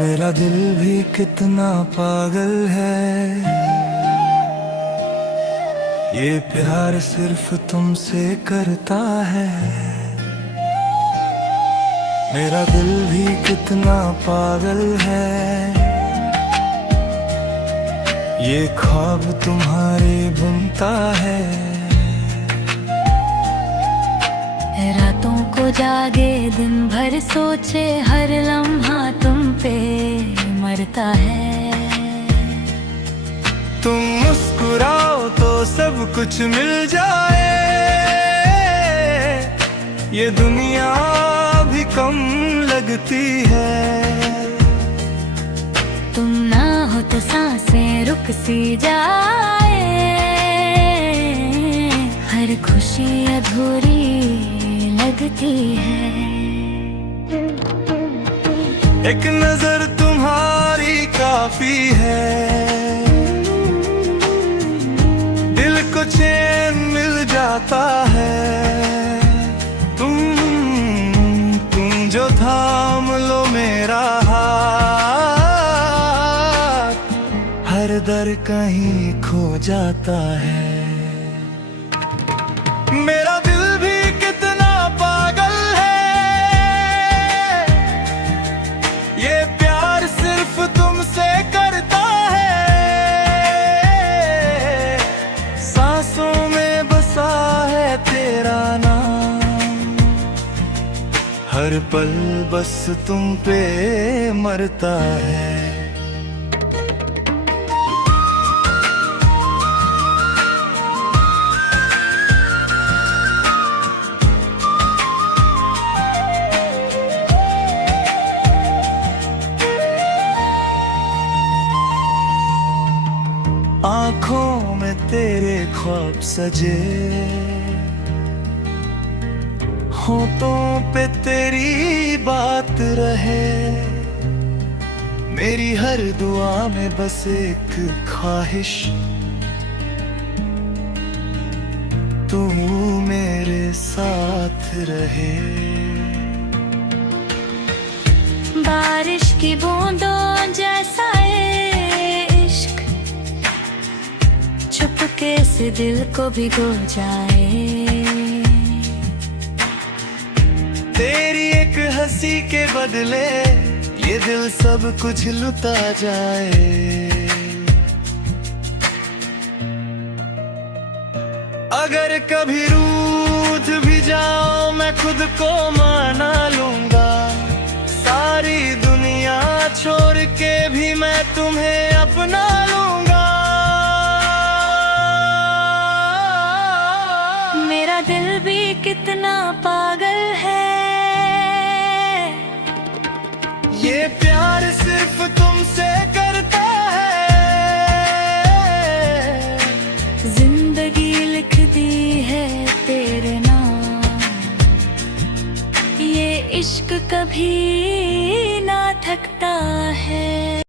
मेरा दिल भी कितना पागल है, ये प्यार सिर्फ तुमसे करता है। मेरा दिल भी कितना पागल है, ये ख्वाब तुम्हारे बुनता है। रातों को जागे दिन भर सोचे, हर लम्हा तुम पे मरता है। तुम मुस्कुराओ तो सब कुछ मिल जाए, ये दुनिया भी कम लगती है। तुम ना हो तो सांसें रुक सी जाए, हर खुशी अधूरी लगती है। एक नजर तुम्हारी काफी है, दिल को चैन मिल जाता है। तुम जो थाम लो मेरा हाथ, हर दर कहीं खो जाता है। मेरा दिल भी कितना पागल है, ये प्यार सिर्फ तुमसे करता है। सांसों में बसा है तेरा नाम, हर पल बस तुम पे मरता है। आँखों में तेरे ख्वाब सजे, होठों पे तेरी बात रहे। मेरी हर दुआ में बस एक ख्वाहिश, तू मेरे साथ रहे। बारिश की बूंदों जैसा चुपके से दिल को भिगो जाए। तेरी एक हंसी के बदले ये दिल सब कुछ लुटा जाए। अगर कभी रूठ भी जाओ मैं खुद को माना लूंगा, सारी दुनिया छोड़ के भी मैं तुम्हें अपना लूंगा। मेरा दिल भी कितना पागल है, ये प्यार सिर्फ तुमसे करता है। जिंदगी लिख दी है तेरे नाम, ये इश्क कभी ना थकता